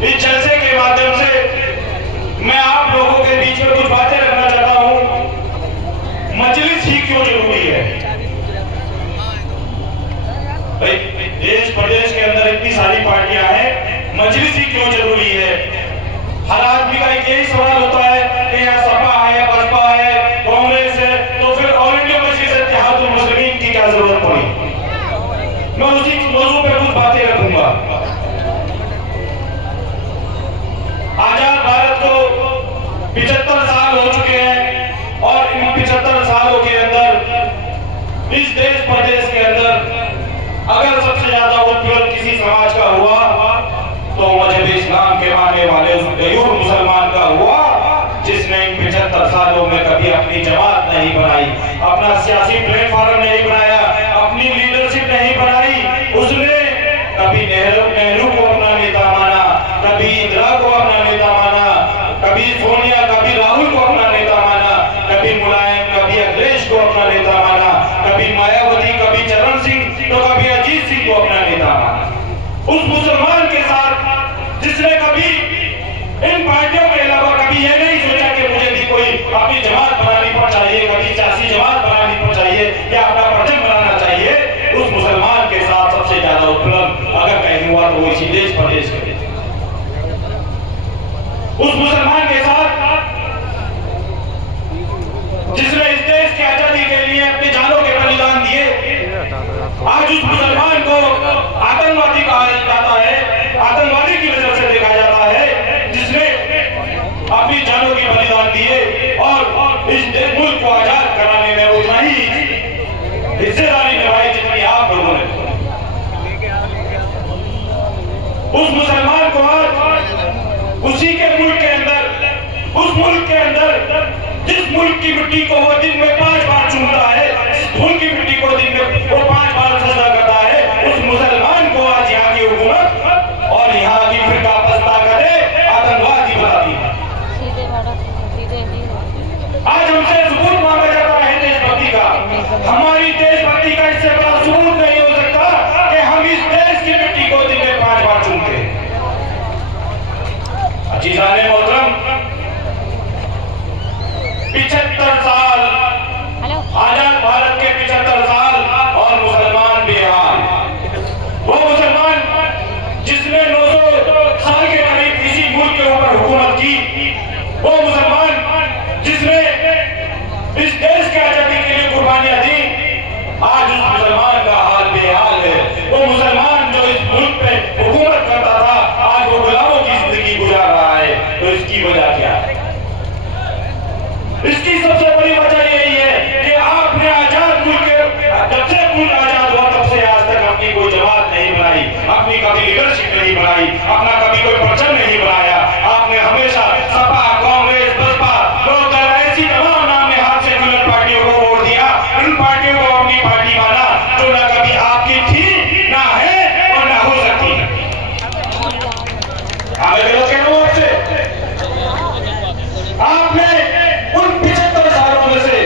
इस जलसे के माध्यम से मैं आप लोगों के बीच में कुछ बातें रखना चाहता हूं। मजलिस ही क्यों जरूरी है? भाई देश प्रदेश के अंदर इतनी सारी पार्टियां हैं, मजलिस ही क्यों जरूरी है? हर आदमी का एक यही सवाल होता है कि यहाँ सपा है, बसपा है, कांग्रेस है, तो फिर ऑल इंडिया मजलिस इत्तेहादुल मुस्लिमीन की क्या जरूरत पड़ी? मैं उसी मौजू पे कुछ बातें रखूंगा। आजाद भारत को 75 साल हो चुके हैं और इन 75 सालों के अंदर इस देश प्रदेश के अंदर अगर सबसे ज्यादा उत्पीड़न किसी समाज का हुआ तो मजहब इस्लाम के मानने वाले उस गैर मुसलमान का हुआ, जिसने इन 75 सालों में कभी अपनी जमात नहीं बनाई, अपना सियासी प्लेटफॉर्म नहीं बनाया, अपनी लीडरशिप नहीं बनाई। उसने कभी नेहरू को अपना नेता माना, कभी इंदिरा को अपना नेता माना, कभी सोनिया, कभी राहुल को अपना नेता माना, कभी मुलायम, कभी अखिलेश को अपना नेता माना, कभी मायावती, कभी चरण सिंह, तो कभी अजीत सिंह को अपना नेता माना। उस मुसलमान के साथ जिसने कभी इन पार्टियों के अलावा कभी यह नहीं सोचा कि मुझे भी कोई अपनी जमात बनानी पड़ चाहिए, कभी सियासी जमात बनानी पड़ चाहिए या अपना परचम बनाना चाहिए, उस मुसलमान के साथ सबसे ज्यादा उत्पीड़न अगर कहीं हुआ तो वो इसी देश प्रदेश के। उस मुसलमान के साथ जिसने इस देश की आजादी के लिए अपने जानों के बलिदान दिए, आज उस मुसलमान को आतंकवादी कहा जाता है, आतंकवादी की नजर से देखा जाता है, जिसने अपनी जानों के बलिदान दिए और इस मुल्क को आजाद कराने में उतना ही हिस्सेदारी निभाई जितनी आप लोगों ने। उस मुसलमान को आज उसी के मुल्क के अंदर, उस मुल्क के अंदर जिस मुल्क की मिट्टी को वो दिन में 5 बार चूमता है, जिस मुल्क की मिट्टी को दिन में वो 5 बार सजदा करता है, उस मुसलमान को आज यहाँ की हुकूमत और यहाँ की फिरका बस्ता करे आतंकवादी बताती है। आज हमसे सबूत मांगा जाता है देशभक्ति का। हमारी देशभक्ति का इससे बड़ा सबूत नहीं हो सकता कि हम इस देश की मिट्टी को दिन में 5 बार चूमते हैं। अजीज़ाने मोहतरम, 75 साल आजाद भारत के 75 साल और मुसलमान बेहाल। वो मुसलमान जिसने 900 साल के करीब इसी मुल्क के ऊपर हुकूमत की, वो मुसलमान जिसने इस देश की आजादी के लिए कुर्बानियां दी, आज उस मुसलमान का हाल बेहाल है। वो मुसलमान जो इस मुल्क पे हुकूमत करता था, आज वो गुलामों की जिंदगी गुजार रहा है। तो इसकी वजह क्या है? इसकी सबसे बड़ी वजह यही है कि आपने आजाद मुल्क जब से मुल्क आजाद हुआ तब से आज तक अपनी कोई जमात नहीं बनाई, अपनी कभी लीडरशिप नहीं बनाई, अपना कभी कोई परचम नहीं बनाया। आपने हमेशा सपा, कांग्रेस, बसपा, लोग ऐसी तमाम नाम हाथ से मिलकर पार्टियों को वोट दिया, इन पार्टियों को अपनी पार्टी माना जो न कभी आपकी थी, ना है और ना हो सकती। आगे लोग कह रहा हूं आपसे, आपने उन 75 सालों में से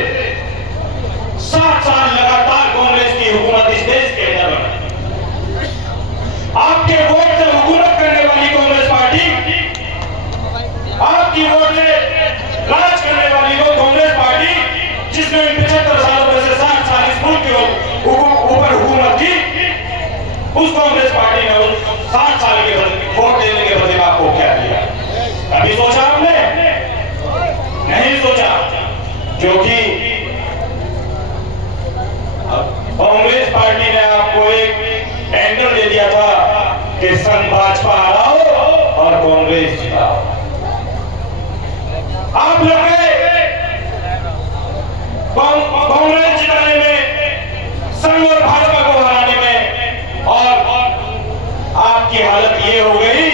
7 साल लगातार कांग्रेस की हुकूमत इस देश के अंदर बनाई। आपके वोट से हुकूमत करने वाली कांग्रेस पार्टी, आपकी वोट से राज करने वाली वो कांग्रेस पार्टी जिसने इन 75 सालों में से 7 साल इस मुल्क के ऊपर हुकूमत की, उस कांग्रेस पार्टी ने उस 7 साल के वोट देने के बदले आपको क्या दिया? कभी सोचा आपने? नहीं सोचा, क्योंकि कांग्रेस पार्टी ने आपको एक टेंडर दे दिया था कि संघ भाजपा हराओ और कांग्रेस जिताओ। आप लोग कांग्रेस जिताने में, संघ और भाजपा को हराने में, और आपकी हालत ये हो गई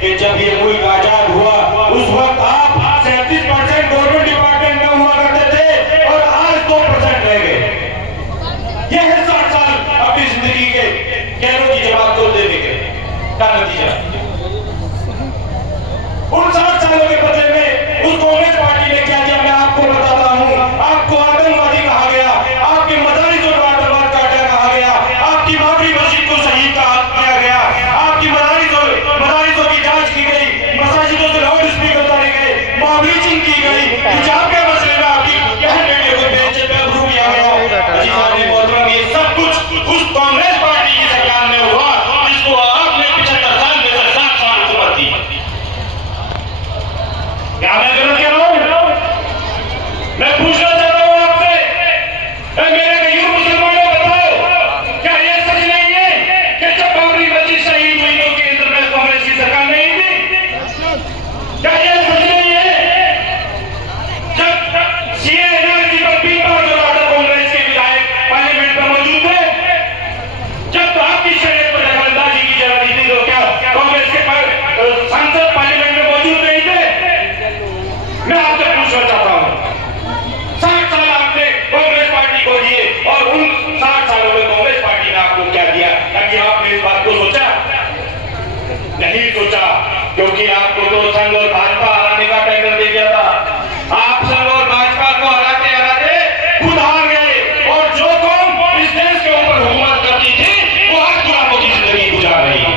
कि जब ये मुल्क आजाद हुआ उस वक्त आप 37% गवर्नमेंट डिपार्टमेंट में हुआ करते थे और आज 2% रह गए। यह है 60 साल अपनी जिंदगी के गैरों की जवाब तोड़ देने के का नतीजा। उन 60 सालों के बदले में उस कांग्रेस पार्टी ने क्या किया मैं आपको बताता हूं। आपको आतंकवादी कहा गया, आपके मदारिस को आतंकवाद काटा कहा गया, आपकी बाबरी मस्जिद को शहीद किया गया, आपकी मदारिसों की जांच की गई, क्योंकि आपको तो संघ और भाजपा हराने का टेंडर दे दिया था। आप संघ और भाजपा को हराते हराते खुद हार गए, और जो कौम इस देश के ऊपर हुकूमत करती थी वो आज गुलामों की जिंदगी गुजार रही है।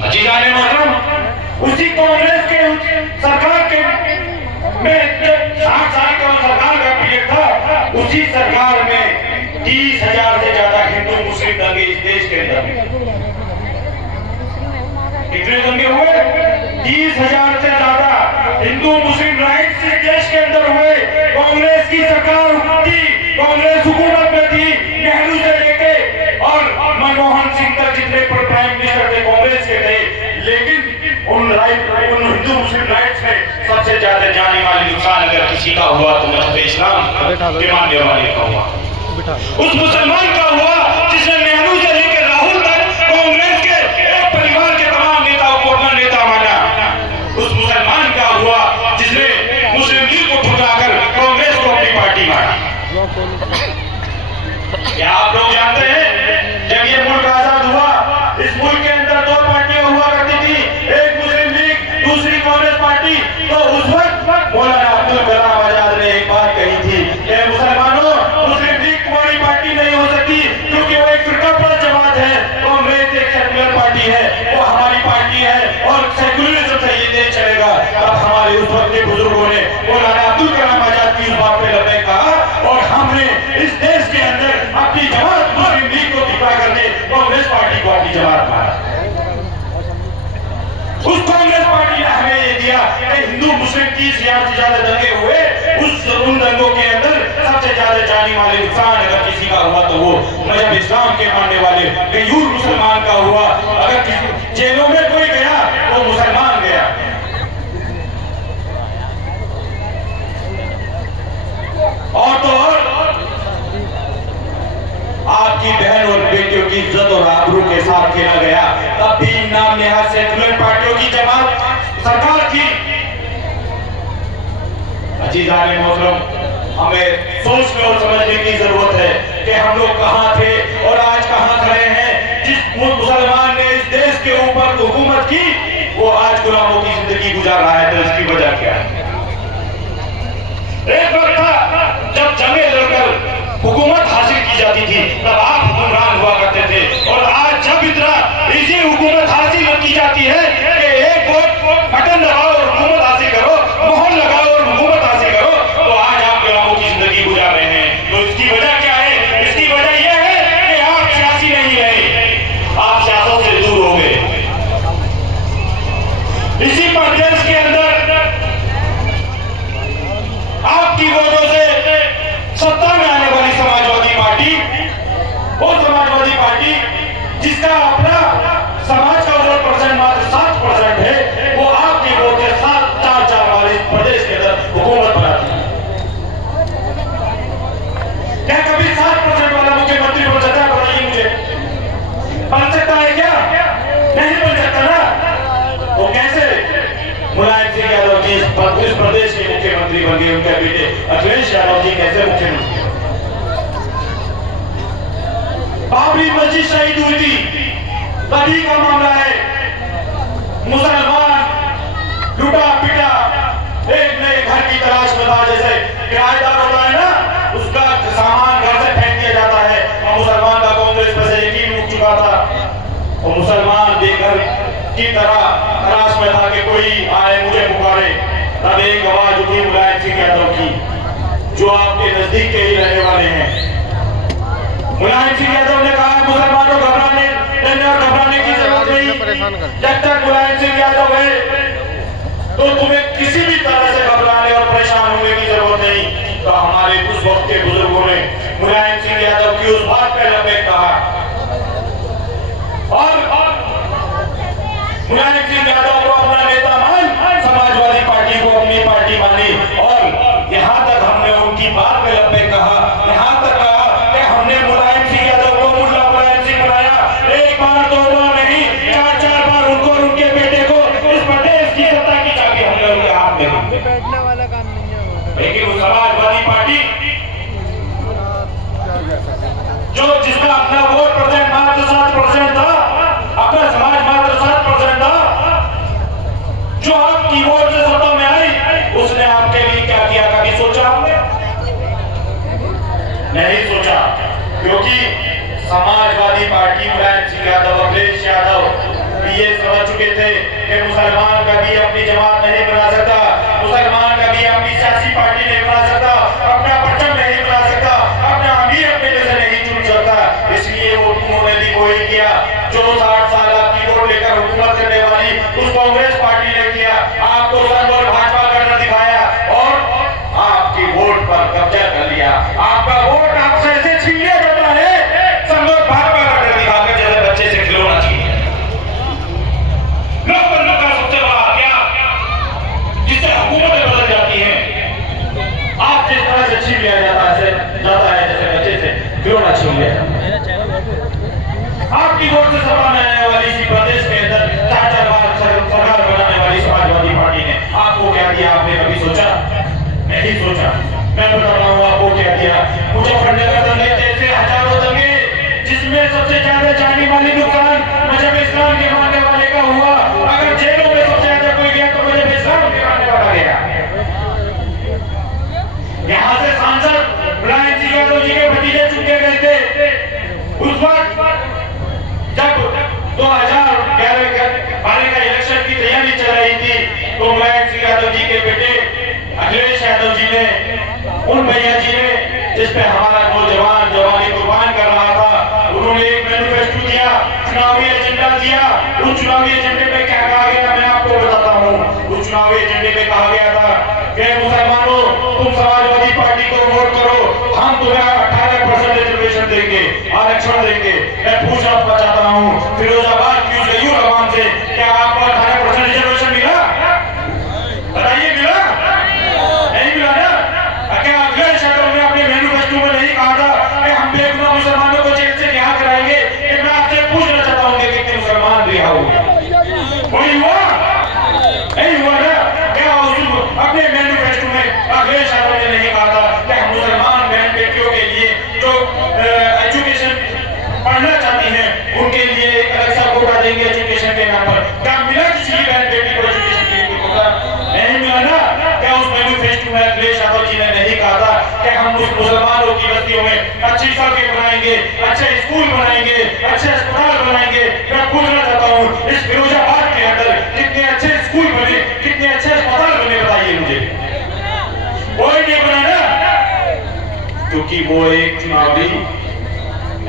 अजीज़ाने मोहतरम, उसी कांग्रेस के सरकार के में 60 साल का सरकार का पीरियड था, उसी सरकार में 30,000 से ज्यादा हिंदू मुस्लिम दंगे इस देश के अंदर। कितने दंगे हुए? 30,000 से ज्यादा हिंदू मुस्लिम राइट्स इस देश के अंदर हुए। कांग्रेस की सरकार थी, कांग्रेस हुकूमत में थी, नेहरू से लेके और मनमोहन सिंह तक जितने प्राइम मिनिस्टर थे कांग्रेस के थे। लेकिन उन हिंदू मुस्लिम राइट्स में सबसे ज्यादा जाने वाली नुकसान अगर किसी का हुआ तो मजहब इस्लाम के मानने वाले का हुआ, उस मुसलमान का हुआ जिसने नेहरू से लेकर राहुल तक कांग्रेस के एक परिवार के तमाम नेताओं को अपना नेता माना। उस मुसलमान का हुआ जिसने मुस्लिम लीग को ठुकराकर कांग्रेस को अपनी पार्टी माना। क्या आप लोग जानते हैं जब ये मुल्क आजाद हुआ, इस मुल्क के अंदर 2 पार्टियां हुआ करती थी, एक मुस्लिम लीग, दूसरी कांग्रेस पार्टी। तो उस वक्त मौलाना अब्दुल कलाम आजाद ने एक बात कही थी कि मुसलमानों, मुस्लिम लीग तुम्हारी पार्टी नहीं हो सकती क्योंकि वो एक फिरकापरस्त जमात है, कांग्रेस एक सेकुलर पार्टी है, वो हमारी पार्टी है और सेकुलरिज्म से ये देश चलेगा। अब हमारे उस वक्त के बुजुर्गों ने मौलाना अब्दुल कलाम आजाद की इस बात पे लबैक कहा और हमने इस देश के अंदर अपनी जमात मुस्लिम लीग को दिखा करके कांग्रेस पार्टी को अपनी जमात माना। उस कांग्रेस पार्टी ने हमें ये दिया कि हिंदू मुस्लिम 30,000 से ज्यादा दंगे हुए, उन दंगों के अंदर सबसे ज्यादा जानी वाले नुकसान अगर किसी का हुआ तो वो मजहब इस्लाम के मानने वाले गैयूर मुसलमान का हुआ। अगर किसी जेलों में कोई गया वो मुसलमान गया। और तो और आपकी बहन और बेटियों की इज्जत और आबरू के साथ खेला गया। तब भी नाम नेहा सेकुलर पार्टियों की जमात सरकार थी। अजीज़ाने मोहतरम, हमें सोचने और समझने की जरूरत है कि हम लोग कहां थे और आज कहां खड़े हैं। जिस मुसलमान ने इस देश के ऊपर हुकूमत की वो आज गुलामों की जिंदगी गुजार रहा है। तो इसकी वजह क्या है? एक वक्त था जब जंगे लड़कर हुकूमत हासिल की जाती थी, तब आप हुक्मरान हुआ करते थे। और आज जब इतना इजी हुकूमत हासिल की जाती है कि एक वोट बटन दबाओ और हुकूमत हासिल करो, मोहर लगाओ और हुकूमत हासिल करो, तो आज आप गुलामों की जिंदगी गुजार रहे हैं। तो इसकी वजह क्या है? इसकी वजह यह है कि आप सियासी नहीं रहे, आप सियासत से दूर हो गए। इसी प्रदेश के अंदर आपकी वोटों से सत्ता में आने वाली समाजवादी पार्टी, वो समाजवादी पार्टी जिसका अपना समाज का वोट परसेंट मात्र 7% है, वो आपके वोट के 4 वाले प्रदेश के अंदर हुकूमत बनाती है। क्या कभी 7% वाला मुख्यमंत्री बन सकता है? बताइए मुझे, बन सकता है क्या? नहीं बन सकता ना। वो कैसे मुलायम सिंह यादव जी इस प्रदेश के मुख्यमंत्री बन गए? उनके बेटे अखिलेश यादव जी कैसे मुख्यमंत्री? बाबरी मस्जिद शहीद हुई थी, तभी का मामला है। मुसलमान लुटा पिटा एक नए घर की तलाश में था। जैसे किराएदार होता है ना, उसका सामान घर से फेंक दिया जाता है। और मुसलमान का कांग्रेस पर से यकीन उठ चुका था और मुसलमान बेघर की तरह तलाश में था कि कोई आए मुझे पुकारे। तब एक आवाज उठी मुलायम सिंह यादव की, जो आपके नजदीक के ही रहने वाले हैं। मुलायम सिंह यादव ने कहा मुसलमानों घबराने की जरूरत नहीं। जब तक मुलायम सिंह यादव है तो तुम्हें किसी भी तरह से घबराने और परेशान होने की जरूरत नहीं। तो हमारे उस वक्त के बुजुर्गों ने मुलायम सिंह यादव की उस बात पे लबैक कहा और मुलायम सिंह यादव को अपना नेता मान समाजवादी पार्टी को अपनी पार्टी मानी। और यहाँ तक हमने उनकी बात पे लबैक कहा, यहाँ तक कहा कि हमने मुलायम सिंह यादव को मुल्ला मुलायम सिंह बनाया। 1 बार 2 बार नहीं, 4 बार उनको और उनके बेटे को इस प्रदेश की सत्ता की चाबी हमने उनके हाथ में दी। बैठने वाला काम नहीं है। लेकिन वो समाजवादी पार्टी जो जिसका अपना वोट परसेंट मात्र 7% था, अपना कि मुसलमान कभी अपनी जमात नहीं बना सकता, मुसलमान कभी अपनी सियासी पार्टी नहीं बना सकता, अपना परचम नहीं बना सकता, अपना अमीर अपने जैसे नहीं चुन सकता। इसलिए वो उन्होंने भी वही किया जो 60 साल आपकी वोट लेकर हुकूमत करने वाली उस कांग्रेस पार्टी ने किया। आपको संघ और भाजपा करना दिखाया और आपकी वोट पर कब्जा कर लिया। आपका वोट आपसे ऐसे छीन लिया जाता है संघ और भाजपा का डर दिखाकर, जैसे बच्चे से खिलौना छीन लिया। लोकतंत्र का सबसे बड़ा हथियार जिससे हुकूमतें बदल जाती हैं, आप जिस तरह से छीन लिया जाता है जैसे बच्चे से खिलौना छीन लिया जाता है। आपकी वोट से सत्ता में आने वाली इसी प्रदेश के अंदर 4 बार सरकार बनाने वाली समाजवादी पार्टी ने आपको क्या दिया? आपने कभी सोचा? नहीं सोचा। मैं बता रहा हूँ आपको क्या दिया। मुजफ्फरनगर दंगे जैसे हजारों दंगे जिसमें सबसे ज्यादा जानी माली नुकसान मजहब इस्लाम के मानने वाले का हुआ। अगर जेलों में सबसे ज्यादा कोई गया तो मजहब इस्लाम के मानने वाला गया। यहाँ से सांसद मुलायम सिंह यादव जी के भतीजे चुके गए थे। उस वक्त जब 2011 का इलेक्शन की तैयारी चल रही थी तो मुलायम सिंह यादव जी के बेटे अखिलेश यादव जी ने, उन भैया जी ने जिस पे हमारा नौजवान जवानी कुर्बान कर रहा था, उन्होंने एक मैनिफेस्टो दिया, चुनावी एजेंडा दिया। उस चुनावी एजेंडे पे क्या कहा गया मैं आपको बताता हूँ। उस चुनावी एजेंडे पे कहा गया था कि मुसलमानों तुम समाजवादी पार्टी को वोट करो, हम तुम्हें 18% रिजर्वेशन देंगे, आरक्षण देंगे। मैं पूछना चाहता हूँ फिरोजाबाद की उस गयूर अवाम से, क्या आपको 18% रिजर्वेशन मिला? बताइए मिला? नहीं मिला ना? क्या अखिलेश यादव ने अपने मैनिफेस्टो में नहीं कहा था कि हम बेगुनाह मुसलमानों को जेल से रिहा कराएंगे? कि मैं आपसे पूछना चाहता हूँ कि कितने मुसलमान रिहा हो गए? कोई हुआ? नहीं हुआ ना? क्या अपने मैनिफेस्टो में अखिलेश यादव ने नहीं कहा था कि हम मुसलमान बहन बेटियों के लिए जो एजुकेशन पढ़ना चाहती हैं उनके लिए एक अलग सा कोटा देंगे एजुकेशन के नाम पर? क्या मिला किसी भी बहन बेटी को एजुकेशन के लिए कोटा? नहीं मिला ना? क्या उस मैनिफेस्टो में अखिलेश यादव जी ने नहीं कहा था कि हम मुसलमानों की बस्तियों में अच्छी सड़कें बनाएंगे, अच्छे स्कूल बनाएंगे, अच्छे अस्पताल बनाएंगे? मैं पूछना चाहता हूँ इस फिरोजाबाद के अंदर कितने अच्छे स्कूल बने, कितने अच्छे अस्पताल बने, बताइए मुझे। कोई नहीं बना ना, क्योंकि वो एक चुनावी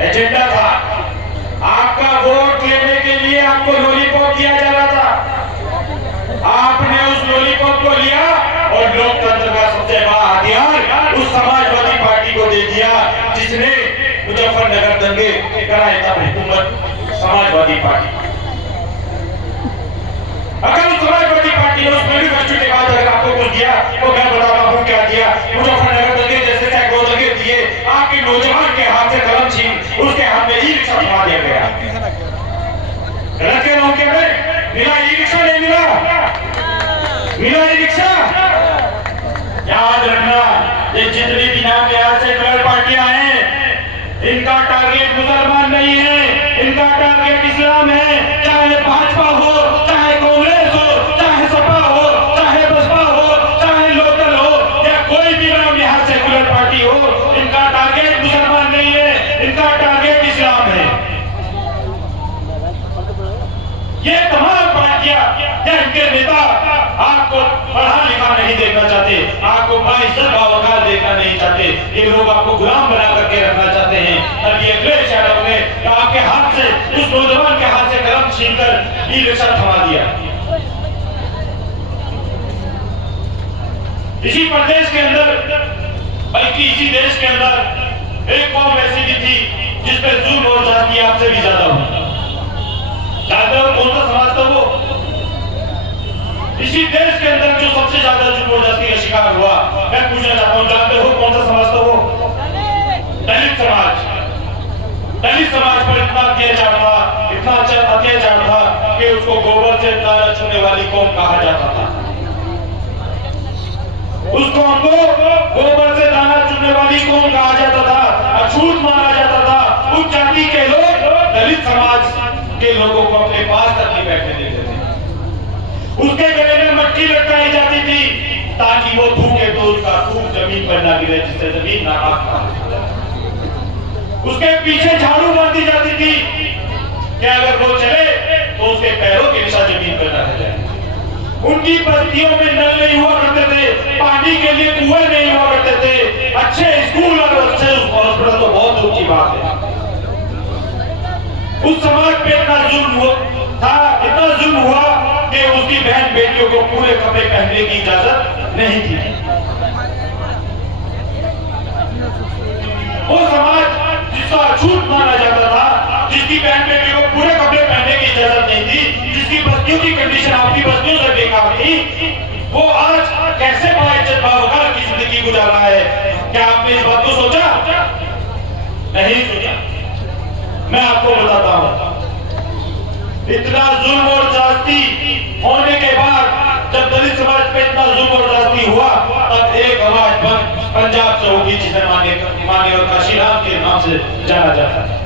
एजेंडा था। आपका वोट लेने के लिए आपको लॉलीपॉप दिया जा रहा था, आपने उस लॉलीपॉप को लिया और लोकतंत्र का सबसे बड़ा हथियार उस समाजवादी पार्टी को दे दिया जिसने मुजफ्फरनगर दंगे कराए तब हुकूमत समाजवादी पार्टी। अगर उस समाजवादी पार्टी ने उस मैनिफेस्टो के बाद अगर आपको कुछ दिया तो मैं बता रहा हूँ क्या दिया। मुजफ्फरनगर दंगे जैसे सैकड़ों दंगे दिए, आपके नौजवान के हाथ से कलम छीन उसके हाथ में ई रिक्शा थमा दिया गया। गलत कह रहा हूँ क्या मैं? मिला ई रिक्शा? नहीं मिला? मिला ई रिक्शा? याद रखना ये जितनी भी नाम बिहार से कलर पार्टियां हैं, इनका टारगेट मुसलमान नहीं है, इनका टारगेट इस्लाम है। चाहे भाजपा हो, चाहे कांग्रेस हो, चाहे सपा हो, चाहे बसपा हो, चाहे लोकल हो, या कोई भी नाम बिहार से कलर पार्टी हो, इनका टारगेट मुसलमान नहीं है, इनका टारगेट इस्लाम है। ये तमाम पार्टियां या इनके नेता आपको पढ़ा लिखा नहीं देखना चाहते, आपको बाइज्जत बावकार देखना नहीं चाहते, ये लोग आपको गुलाम बना करके रखना चाहते हैं। अब ये अखिलेश यादव ने आपके हाथ से, उस नौजवान के हाथ से कलम छीनकर ई रिक्शा थमा दिया। इसी प्रदेश के अंदर, बल्कि इसी देश के अंदर एक कौम ऐसी भी थी जिसपे जुल्म और जाति आपसे भी ज्यादा हुई। जानते हो कौन सा समाज था वो? इसी देश के अंदर जो सबसे ज्यादा जुल्म और जाति का शिकार हुआ, मैं पूछना चाहता हूँ जानते हो कौन सा समाज था वो? दलित समाज। दलित समाज पर इतना अत्याचार था, इतना अत्याचार था कि उसको गोबर से तारा छूने वाली कौम कहा जाता था। उसको हमको गोबर से दाना चुनने वाली कौम कहा जाता था, अछूत माना जाता था। उस जाति के लोग दलित समाज के लोगों को अपने पास तक नहीं बैठने देते थे। उसके गले में मट्टी लटकाई जाती थी ताकि वो थूके तो उसका थूक जमीन पर ना गिरे, जिससे जमीन नापाक ना हो। उसके पीछे झाड़ू बांधी जाती थी कि अगर वो चले तो उसके पैरों के निशान जमीन पर ना रह जाए। उनकी बस्तियों में नल नहीं हुआ करते थे, पानी के लिए कुएं नहीं हुआ करते थे, अच्छे स्कूल और अच्छे हॉस्पिटल तो बहुत दूर की बात है। उस समाज पे इतना जुल्म था, इतना जुल्म हुआ कि उसकी बहन बेटियों को पूरे कपड़े पहनने की इजाजत नहीं थी। वो समाज जिसका अछूत माना जाता था, जिसकी बहन बेटियों को पूरे कपड़े पहनने की इजाजत नहीं थी, जिसकी बस्तियों की कंडीशन आपकी बस्तियों से बेकार थी, वो आज कैसे बाइज्जत बावकार की जिंदगी गुजार रहा है? क्या आपने इस बात को सोचा? नहीं सोचा। मैं आपको बताता हूं, इतना जुल्म और जाती होने के बाद जब दलित समाज पे इतना जुल्म और जाती हुआ, तब एक आवाज पंजाब से होगी जिसे माननीय काशीराम के नाम से जाना जाता है।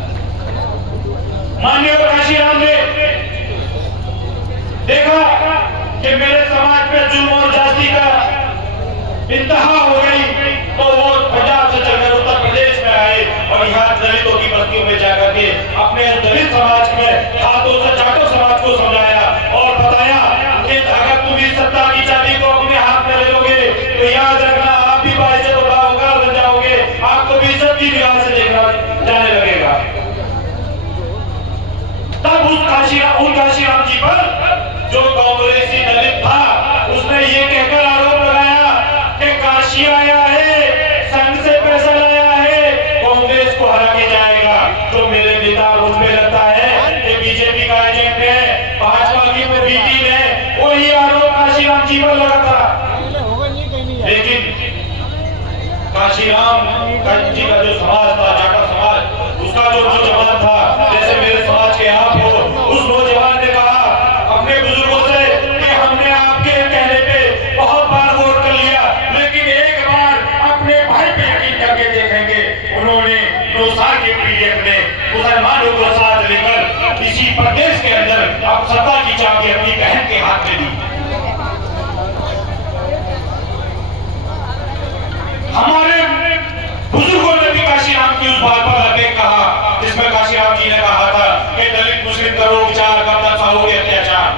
माननीय काशीराम ने देखा कि मेरे समाज पे जुल्म और जाति का इंतहा हो गई, तो वो पंजाब से चलकर उत्तर प्रदेश में आए और यहाँ दलितों की बस्तियों में जाकर के अपने दलित समाज में हाथों से जाटो समाज को समझाया और बताया कि अगर तुम इस सत्ता की चाबी को अपने हाथ में ले लोगे तो याद रखना आप भी बाइज्जत और बावकार बन जाओगे, आपको भी इज्जत की निगाह से देखा जाने लगेगा। तब उन काशीराम जी पर जो कांग्रेसी दलित था, उसने ये कहकर आरोप लगाया कि काशी आया है, संघ से पैसा लाया है, कांग्रेस को हरा के जाएगा। जो मेरे नेता मुझ पे लगता है कि बीजेपी का एजेंट है, भाजपा की बी टीम है, वही आरोप काशीराम जी पर लगा था। लेकिन काशीराम जी का जो समाज था, जाटा समाज, उसका जो नौजवान था, जैसे मेरे समाज के आप हो, उस नौजवान ने कहा अपने बुजुर्गों से कि हमने आपके कहने पे बहुत बार वोट कर लिया, लेकिन एक बार अपने भाई पे यकीन करके देखेंगे। उन्होंने 9 साल के पीरियड में मुसलमानों को साथ लेकर इसी प्रदेश के अंदर अब सत्ता की चाबी अपनी बहन के हाथ में दी। हमारे बुजुर्गों ने भी काशीराम की उस बात पर लगे कहा, जिसमें काशीराम जी ने कहा था कि दलित मुस्लिम करो विचार, कब तक सहोगे अत्याचार।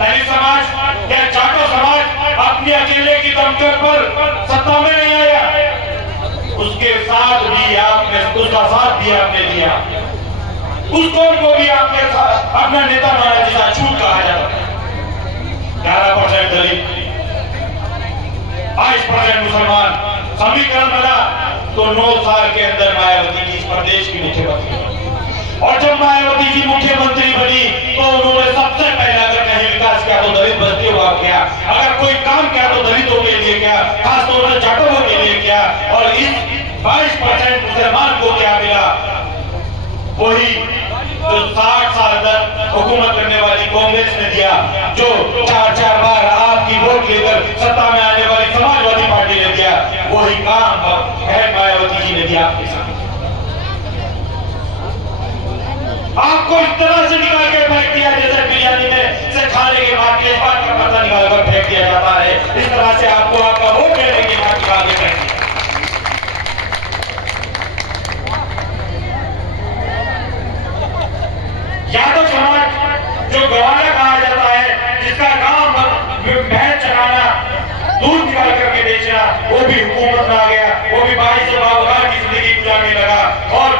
दलित समाज या जाटो समाज अपने अकेले की दमकल पर सत्ता में नहीं आया, उसके साथ भी आपने, उसका साथ भी आपने दिया, उस कौम को भी आपने अपना नेता माना जिसका छूट कहा जाता है। 11% दलित, 22% मुसलमान, समीकरण बना तो 9 साल के अंदर मायावती जी इस प्रदेश की मुख्यमंत्री बनी। और जब मायावती जी मुख्यमंत्री बनी तो उन्होंने सबसे पहले अगर कहीं विकास किया तो दलित बस्तियों का किया, अगर कोई काम किया तो दलितों के लिए किया, खासतौर पर जाटों के लिए किया। और इस 22% मुसलमान को क्या मिला? वही जो 60 साल तक हुकूमत करने वाली कांग्रेस ने दिया, जो 4 बार आपकी वोट लेकर सत्ता में आने वाली समाजवादी पार्टी ने दिया, वही काम बहन मायावती जी ने दिया आपके साथ। आपको इस तरह से निकाल के फेंक दिया जैसे बिरयानी में से खाने के बाद तेजपात का पत्ता निकाल कर फेंक दिया जाता है, इस तरह से आपको आपका वोट लेने के बाद निकाल के फेंक दिया। यादव समाज जो गवाना कहा जाता है, जिसका काम भैंस चराना, दूध निकाल करके बेचना, वो भी हुकूमत में आ गया, वो भी बाइज्जत बावकार की जिंदगी गुजारने लगा। और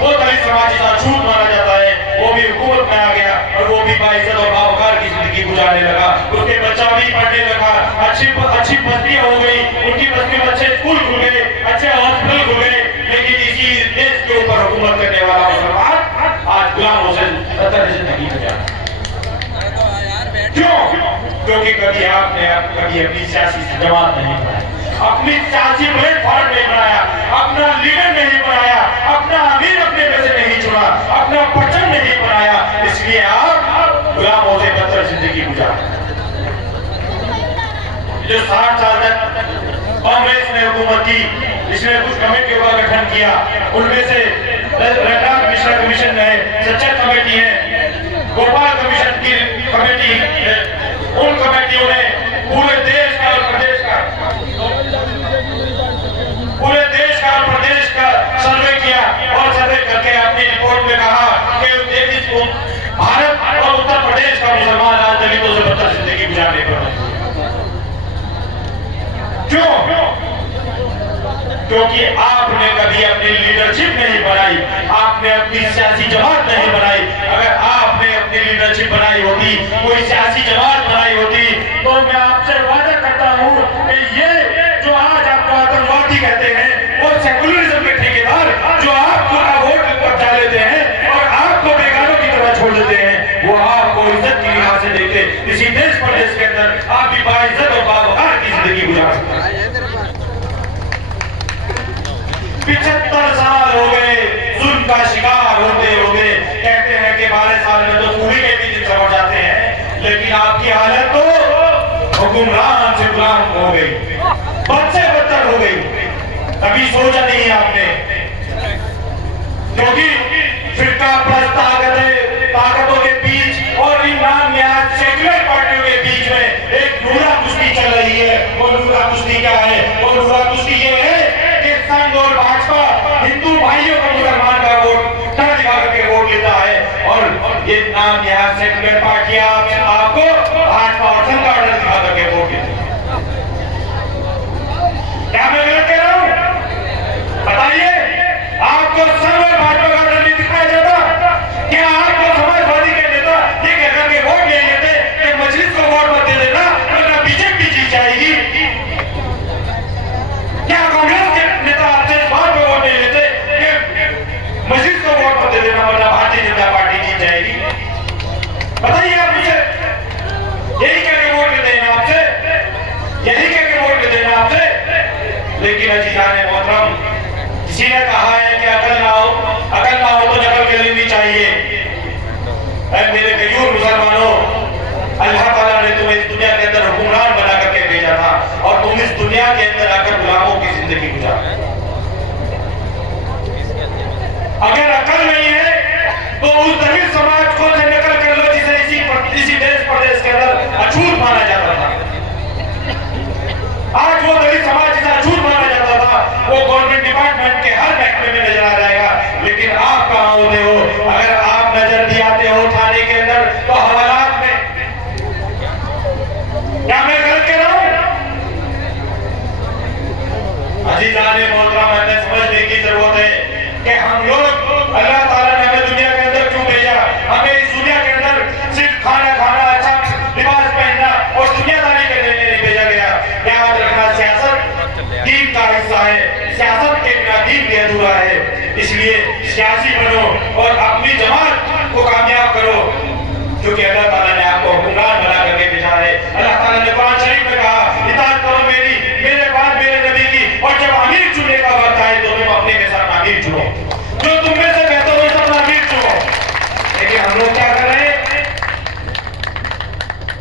वो दलित समाज जिसका छूट माना जाता है, वो भी हुकूमत में आ गया और वो भी बाइज्जत और बावकार की जिंदगी गुजारने लगा। उसके बच्चा भी पढ़ने लगा, अच्छी बस्तियां हो गई, उनकी बस्तियों में अच्छे स्कूल खुल गए, अच्छे हॉस्पिटल खुल गए। लेकिन इसी देश के ऊपर हुकूमत करने वाला मुसलमान आज गुलाम हुसैन नहीं बचा। क्यों? क्योंकि कभी आपने कभी अपनी सियासी जमात नहीं बनाई, अपनी सियासी प्लेटफॉर्म नहीं बनाया, अपना लीडर नहीं बनाया, अपना अमीर अपने में से नहीं चुना, अपना पर्चम नहीं बनाया, इसलिए आप गुलाम हुसैन बदतर जिंदगी गुजारे। जो 60 साल तक कांग्रेस ने हुकूमत की, इसने कुछ कमेटियों का गठन किया, उनमें से लद्दाख मिश्रा कमीशन है, सच्चर कमेटी है, गोपाल कमीशन की कमेटी है, उन कमेटियों ने पूरे देश का और प्रदेश का सर्वे किया और सर्वे करके अपनी रिपोर्ट में कहा कि भारत और उत्तर प्रदेश का मुसलमान आज दलितों से बदतर जिंदगी क्योंकि आपने कभी अपनी लीडरशिप नहीं बनाई, आपने अपनी सियासी जमात नहीं बनाई। अगर आपने अपनी लीडरशिप बनाई होती, कोई सियासी जमात बनाई होती, तो मैं आपसे वादा करता हूं कि ये जो आज आपको आतंकवादी कहते हैं और सेकुलरिज्म के ठेकेदार जो आपको वोट कब्जा लेते हैं और आपको बेगारों की तरह छोड़ देते हैं, वो आपको इज्जत की लिहाज से देते इसी देश प्रदेश के अंदर आप भी बाइज्जत और बावकार की जिंदगी गुजार सकते हैं। 75 साल हो गए जुल्म का शिकार होते होते। कहते हैं कि 12 साल में तो पूरी के भी दिन समझ जाते हैं, लेकिन आपकी हालत तो हुक्मरान से गुलाम हो गई, बद से बदतर हो गई। कभी सोचा नहीं आपने, क्योंकि फिरका परस्त ताकतों के बीच और इन नाम निहाद सेक्युलर पार्टियों के बीच में एक नूरा कुश्ती चल रही है। वो नूरा कुश्ती क्या है? वो नूरा कुश्ती ये है कि संघ और भाजपा हिंदू भाइयों को मुसलमान का वोट डर दिखा करके वोट लेता है, और ये नाम निहाद सेक्युलर पार्टियां आपको भाजपा और संघ का डर दिखा करके वोट लेती है। क्या मैं गलत कह रहा हूं? बताइए, आपको संघ और भाजपा का डर नहीं दिखाया जाता? क्या आपको समाजवादी के नेता ये कहकर के वोट ले लेते कि मजलिस को वोट मत दे देना वरना बीजेपी जीत जाएगी? क्या कांग्रेस के नेता आपसे इस बात पे वोट नहीं लेते कि मजलिस को वोट मत दे देना वरना भारतीय जनता पार्टी जीत जाएगी? बताइए आप मुझे, यही कह के वोट लेते हैं आपसे, यही कह के वोट लेते हैं आपसे। लेकिन अजीजाने मोहतरम, किसी ने कहा है कि अकल ना हो तो नकल कर लेनी चाहिए। मेरे गयूर मुसलमानों, अल्लाह ताला ने तुम्हें इस दुनिया के अंदर हुक्मरान बना करके भेजा था और तुम इस दुनिया के अंदर आकर गुलामों की जिंदगी गुजारो। अगर अकल नहीं है तो उस दलित समाज को नकल कर लो जिसे इसी देश प्रदेश के अंदर अछूत माना जाता था। आज वो दलित समाज जिसे अछूत माना जाता था वो गवर्नमेंट डिपार्टमेंट के हर महकमे में नजर आ जाएगा, लेकिन आप कहां होते हो? अगर आप नजर भी आते हो थाने के अंदर तो हवालात में। क्या मैं गलत कह रहा हूं? अजीजाने मोहतरम, हमें समझने की जरूरत है कि हम लोग, अल्लाह ताला ने हमें दुनिया के अंदर क्यों भेजा? हमें इस दुनिया के अंदर सिर्फ खाना खाना, अच्छा लिबास पहनना और दुनियादारी करने नहीं भेजा गया। याद रखना, सियासत दीन का हिस्सा है, सियासत के बिना दीन भी अधूरा है। इसलिए सियासी बनो और अपनी जमात को कामयाब करो, क्योंकि अल्लाह ताला ने आपको हुक्मरान बना करके भेजा है। अल्लाह ताला ने कुरान शरीफ में कहा, इताअत करो मेरी, मेरे बाद मेरे नबी की, और जब अमीर चुनने का वक्त आए तो तुम अपने के साथ अमीर चुनो, जो तुम में से बेहतर हो सब अमीर चुनो। लेकिन हम लोग क्या कर रहे हैं?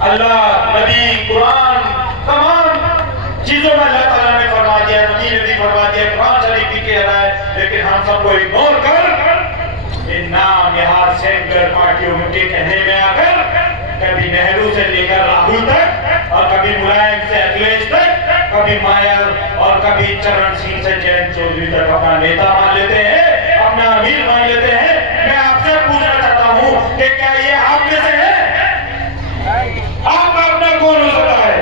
अल्लाह, नबी, कुरान, तमाम चीजों में अल्लाह ताला ने फरमा दिया, नबी ने भी फरमा दिया, कुरान शरीफ भी कह रहा है, लेकिन हम सबको इग्नोर कर इन नाम यहाँ सेक्युलर पार्टियों के कहने में आकर कभी नेहरू से लेकर राहुल तक और कभी मुलायम से अखिलेश तक, कभी मायर और कभी चरण सिंह से जयंत चौधरी तक अपना नेता मान लेते हैं, अपना अमीर मान लेते हैं। मैं आपसे पूछना चाहता हूँ कि क्या ये आप में से है? आपका अपना कौन हो सकता है?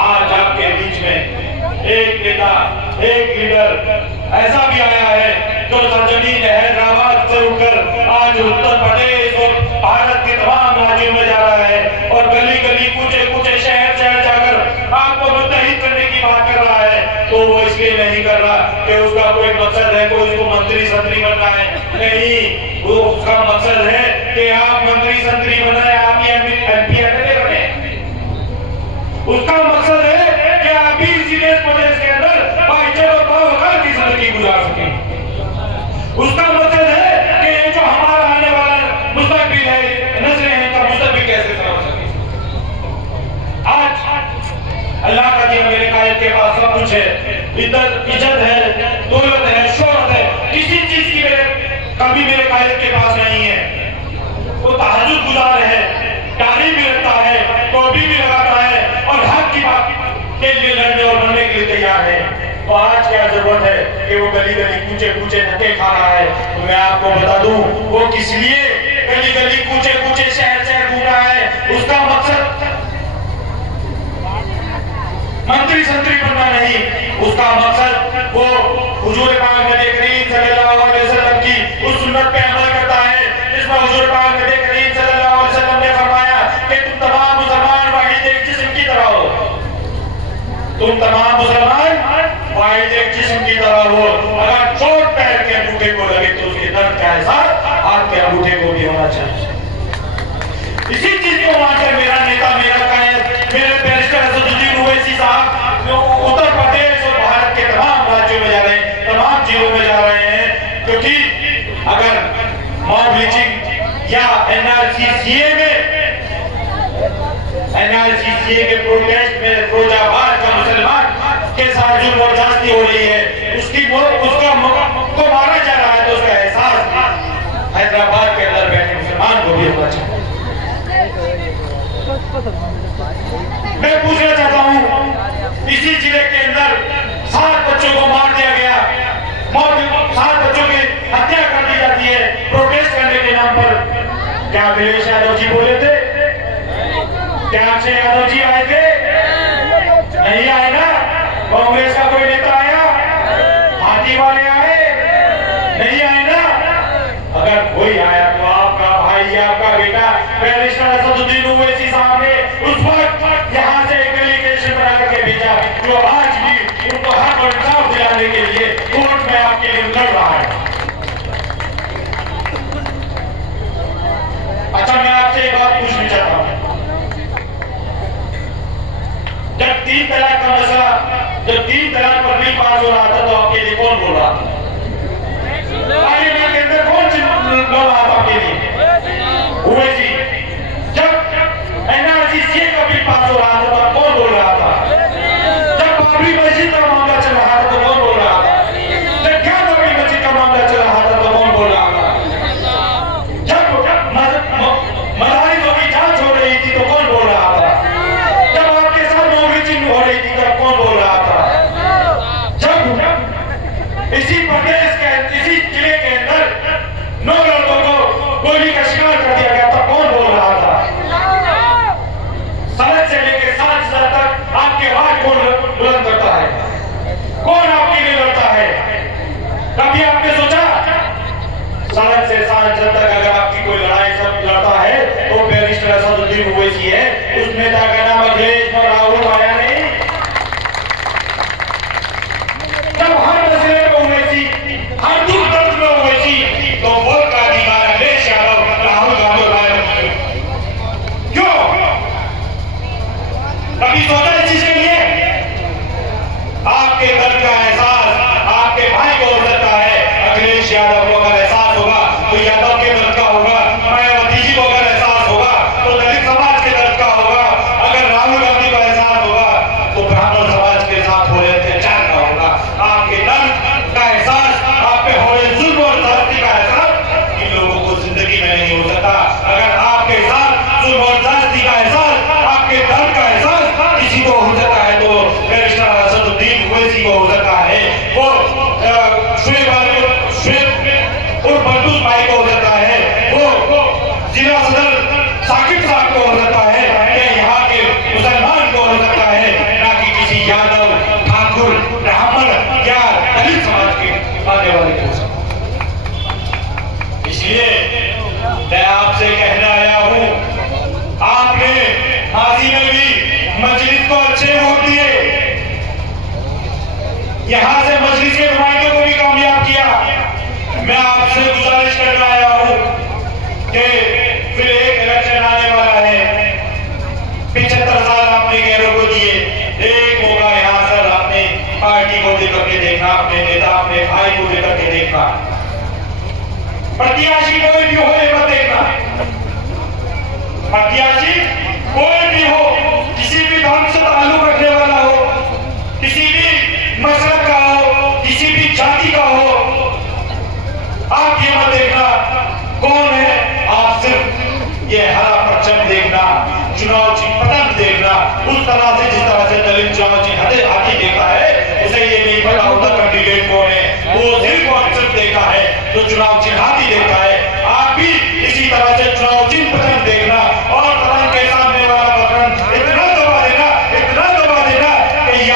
आज आपके बीच में एक नेता, एक लीडर ऐसा भी आया है जो सरजमीन हैदराबाद से उठकर आज उत्तर प्रदेश और भारत के तमाम राज्यों में जा रहा है और गली गली, कूचे कूचे, शहर शहर जाकर आपको मुत्तहिद करने की बात कर रहा है। तो वो इसलिए नहीं कर रहा कि उसका कोई मकसद है, कोई उसको मंत्री संतरी बनना है, नहीं, वो उसका मकसद है कि आप मंत्री संतरी बनाए, आप ये एमपी एमएलए बने। उसका मकसद है कि आप भी इसी देश प्रदेश के अंदर भाईचारा और बावकार की जिंदगी गुजार सकें। उसका मकसद है कि ये जो हमारा आने वाला मुस्तकबिल है, नस्लें हैं, का मुस्तकबिल कैसे समझ सके। आज अल्लाह का दिया मेरे कायद के पास सब कुछ है, इज्जत है, दौलत है, शोहरत है, किसी चीज की कभी मेरे कायद के पास नहीं है। वो तहज्जुद गुजार है, तारीफ भी रखता है, टोपी भी लगाता है और हक की बात के लिए लड़ने और बनने के लिए तैयार है। तो आज क्या जरूरत है कि वो गली गली, कूचे कूचे धक्के खा रहा है? तो मैं आपको बता दूं वो किस लिए गली गली, कूचे कूचे, शहर शहर घूम रहा है। उसका मकसद मंत्री संतरी बनना नहीं, उसका मकसद वो हुजूर पाक नबी करीम सल्लल्लाहु अलैहि वसल्लम की उस सुन्नत पे अमल करता है जिसमें हुजूर पाक नबी करीम सल्लल्लाहु अलैहि वसल्लम ने फरमाया कि तुम तमाम मुसलमान वाहिद एक जिस्म की तरह हो, तुम तमाम मुसलमान वाहिद एक जिस्म की तरह हो। अगर चोट पैर के अंगूठे को लगे तो उसके दर्द का एहसास हाथ के अंगूठे को भी होना चाहिए। इसी चीज को मानकर मेरा नेता, मेरा कायद, मेरे बैरिस्टर असदुद्दीन ओवैसी साहब उत्तर प्रदेश और भारत के तमाम राज्यों में जा रहे हैं, तमाम जिलों में जा रहे हैं, क्योंकि अगर मॉब लिंचिंग या एनआरसीसीए के प्रोटेस्ट में फिरोजाबाद का मुसलमान के साथ जो बर्दाश्ती हो रही है, उसका को मारा जा रहा है, तो उसका एहसास हैदराबाद के अंदर बैठे मुसलमान को भी होना चाहिए। मैं पूछना चाहता हूं, इसी जिले के अंदर 7 बच्चों को मार दिया गया, 7 बच्चों की हत्या कर दी जाती है प्रोटेस्ट करने के नाम पर। क्या अखिलेश यादव जी बोले थे? क्या अक्षय यादव जी आए थे? नहीं आए ना। कांग्रेस का कोई नेता आया? हाथी वाले आए? नहीं आए ना। अगर कोई आया तो आपका भाई, आपका बेटा बैरिस्टर असदुद्दीन ओवैसी साहब ने उस वक्त यहाँ से एक डेलीगेशन बना करके भेजा, जो आज भी उनको हक और इंसाफ दिलाने के लिए कोर्ट में आपके लिए लड़ रहा है। अच्छा, मैं आपसे एक बात पूछना चाहता हूँ, जब 3 तलाक का मसला, जब 3 तलाक पर बिल पास हो रहा था तो आपके लिए कौन बोल रहा था? पार्लियामेंट के अंदर कौन बोल रहा था आपके लिए? ओवैसी। जब एनआरसीसी का बिल पास हो रहा था तो कौन बोल रहा था? जब बाबरी मस्जिद का मामला चल रहा था तो कौन बोल रहा था? जब क्या बाबरी मस्जिद का मामला चल रहा था तो कौन बोल रहा था? जब मदारिसों की जांच हो रही थी तो कौन बोल रहा था? जब आपके साथ मॉब हो रही थी तब कौन बोल रहा था? जब इसी प्रदेश के, इसी जिले के अंदर 9 लड़कों को गोली का शिकार कर दिया गया तब कौन बोल रहा था? सड़क से लेकर 7 स्तर तक आपकी आवाज कौन बुलंद करता है? कौन आपके लिए लड़ता है? कभी आपने सोचा सड़क से 7 स्तर तक अगर आपकी कोई लड़ाई सब लड़ता है तो बैरिस्टर असदुद्दीन ओवैसी है, उस नेता का नाम अखिलेश और राहुल आया नहीं। जब हर मसले में ओवैसी, हर दुख दर्द में ओवैसी, तो वोट का अधिकार अखिलेश यादव, राहुल गांधी क्यों? कभी सोचा इस चीज के लिए? आपके दर्द का एहसास आपके भाई को हो सकता है, अखिलेश यादव को अगर एहसास होगा तो यादव के दर्द का होगा, मायावती जी को अगर एहसास होगा तो दलित समाज के दर्द का होगा, अगर राहुल गांधी को एहसास होगा तो ब्राह्मण समाज के साथ हो रहे अत्याचार का होगा। आपके दर्द का एहसास, आप पे हो रहे जुल्म और ज्यादती का एहसास इन लोगों को जिंदगी में नहीं हो सकता। अगर आपके साथ जुल्म और ज्यादती का एहसास, आपके दर्द का एहसास किसी को हो सकता है तो बैरिस्टर असदुद्दीन ओवैसी को हो सकता है, वो बंदूक भाई को हो सकता है, वो जिला सदर साकिब साहब को हो सकता है, या यहाँ के मुसलमान को हो सकता है, ना कि किसी यादव, ठाकुर, ब्राह्मण या दलित समाज के आने वाले को हो सकता है। इसलिए मैं आपसे कहना आया हूं, आपने माजी में भी मजलिस को अच्छे वोट दिए, यहां से मजलिस के नुमाइंदों को भी कामयाब किया। मैं आपसे गुजारिश करना आया हूं कि फिर एक इलेक्शन आने वाला है, 75 साल आपने गैरों को दिए, एक मौका यहां सर आपने पार्टी को देकर के देखना, अपने नेता, अपने भाई को देकर के देखना, प्रत्याशी कोई भी हो मत देखना, प्रत्याशी कोई भी हो, किसी भी धर्म से ताल्लुक रखने वाला हो, किसी भी मजहब का हो, किसी भी जाति का हो, आप ये मत देखना कौन है, आप सिर्फ ये हरा परचम देखना, चुनाव चिन्ह पतंग देखना, उस तरह से जिस तरह से दलित चुनाव चिन्ह हाथी देखा है, उसे ये नहीं पता होता कैंडिडेट कौन है, वो सिर्फ परचम देखा है तो चुनाव चिन्ह हाथी देखा है। आप भी इसी तरह से चुनाव चिन्ह पतंग देखना और पतंग के सामने वाला बटन इतना दबा देना कि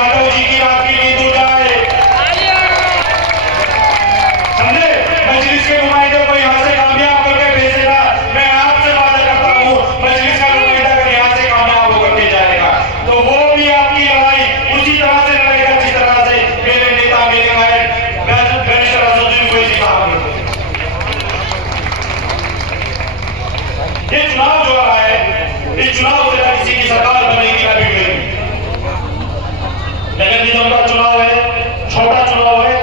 ये चुनाव जो आ रहा है, इस चुनाव से न किसी की सरकार बनेगी न बिगड़ेगी। नगर निगम का चुनाव है, छोटा चुनाव है,